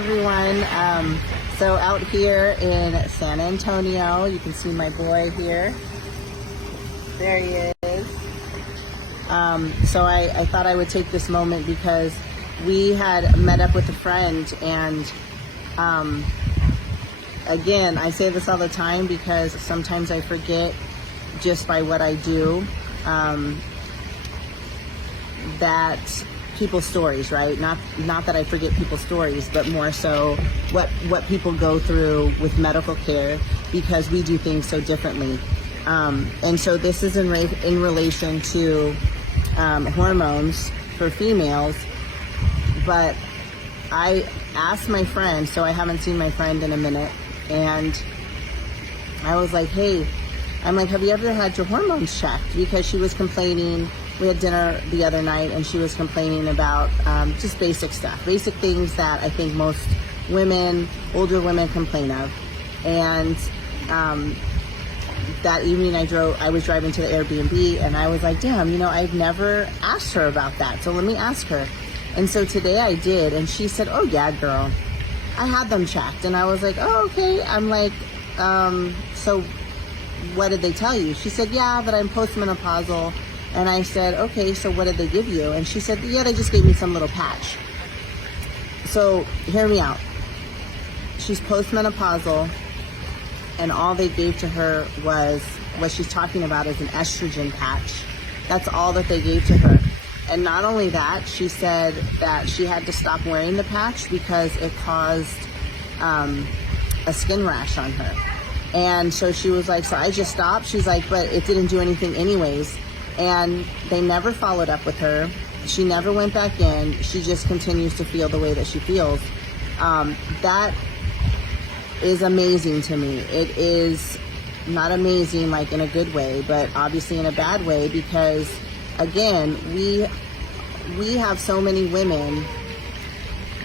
everyone. So out here in San Antonio, you can see my boy here. There he is. So I thought I would take this moment because we had met up with a friend, and again, I say this all the time because sometimes I forget just by what I do that people's stories, right? Not that I forget people's stories, but more so what people go through with medical care, because we do things so differently. And so this is in relation to hormones for females. But I asked my friend, so I haven't seen my friend in a minute, and I was like, hey, I'm like, have you ever had your hormones checked? Because she was complaining. We had dinner the other night, and she was complaining about just basic stuff, basic things that I think most women, older women, complain of. And that evening I was driving to the Airbnb, and I was like, damn, I've never asked her about that, so let me ask her. And so today I did, and she said, oh yeah, girl, I had them checked. And I was like, oh, okay. I'm like, so what did they tell you? She said, yeah, that I'm postmenopausal. And I said, okay, so what did they give you? And she said, yeah, they just gave me some little patch. So hear me out. She's postmenopausal, and all they gave to her was what she's talking about is an estrogen patch. That's all that they gave to her. And not only that, she said that she had to stop wearing the patch because it caused a skin rash on her. And so she was like, so I just stopped. She's like, but it didn't do anything anyways. And they never followed up with her. She never went back in. She just continues to feel the way that she feels. That is amazing to me. It is not amazing like in a good way, but obviously in a bad way, because again, we have so many women.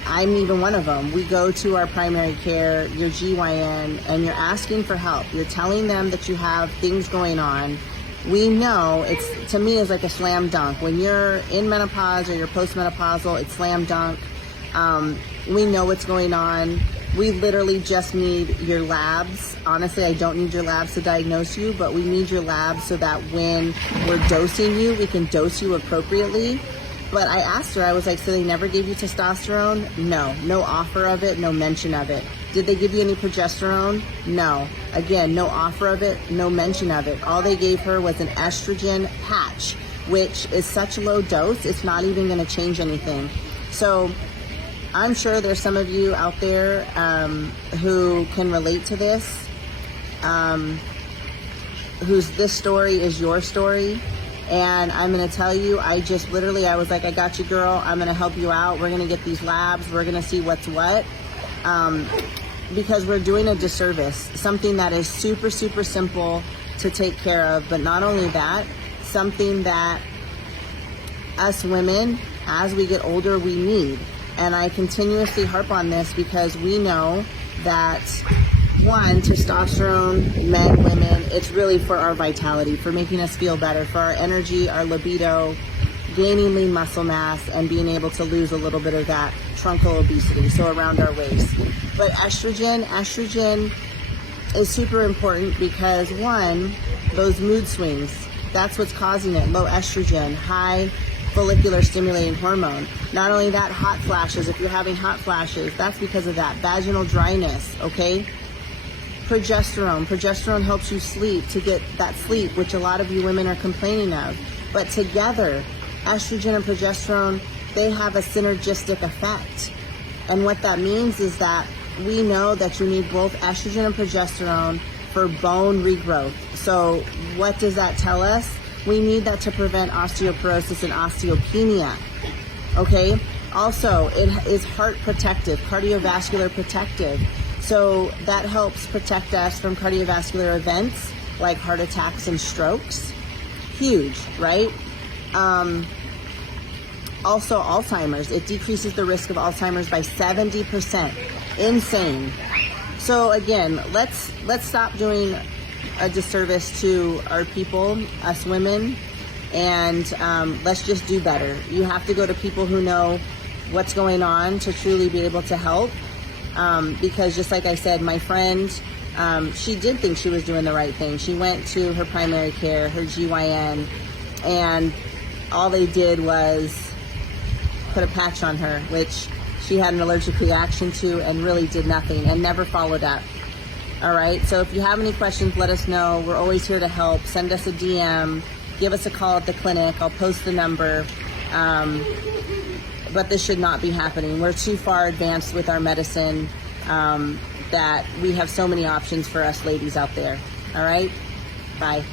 I'm even one of them. We go to our primary care, your GYN, and you're asking for help. You're telling them that you have things going on. We know to me, it's like a slam dunk. When you're in menopause or you're postmenopausal, it's slam dunk. We know what's going on. We literally just need your labs. Honestly, I don't need your labs to diagnose you, but we need your labs so that when we're dosing you, we can dose you appropriately. But I asked her, I was like, so they never gave you testosterone? No offer of it, no mention of it. Did they give you any progesterone? No. Again, no offer of it, no mention of it. All they gave her was an estrogen patch, which is such a low dose, it's not even gonna change anything. So I'm sure there's some of you out there who can relate to this, whose this story is your story. And I'm going to tell you, I was like, I got you, girl. I'm going to help you out. We're going to get these labs. We're going to see what's what. Because we're doing a disservice, something that is super, super simple to take care of. But not only that, something that us women, as we get older, we need. And I continuously harp on this because we know that, one, testosterone, men, women, it's really for our vitality, for making us feel better, for our energy, our libido, gaining lean muscle mass, and being able to lose a little bit of that truncal obesity, so around our waist. But estrogen is super important because, one, those mood swings, that's what's causing it. Low estrogen, high follicular stimulating hormone. Not only that, hot flashes. If you're having hot flashes, that's because of that. Vaginal dryness, okay? Progesterone helps you sleep, to get that sleep, which a lot of you women are complaining of. But together, estrogen and progesterone, they have a synergistic effect. And what that means is that we know that you need both estrogen and progesterone for bone regrowth. So what does that tell us? We need that to prevent osteoporosis and osteopenia, okay? Also, it is heart protective, cardiovascular protective. So that helps protect us from cardiovascular events like heart attacks and strokes. Huge, right? Also, Alzheimer's. It decreases the risk of Alzheimer's by 70%. Insane. So again, let's stop doing a disservice to our people, us women, and let's just do better. You have to go to people who know what's going on to truly be able to help. because just like I said, my friend, she did think she was doing the right thing. She went to her primary care, her GYN, and all they did was put a patch on her, which she had an allergic reaction to, and really did nothing and never followed up. All right, so if you have any questions, let us know. We're always here to help. Send us a DM, give us a call at the clinic. I'll post the number. But this should not be happening. We're too far advanced with our medicine that we have so many options for us ladies out there. All right, bye.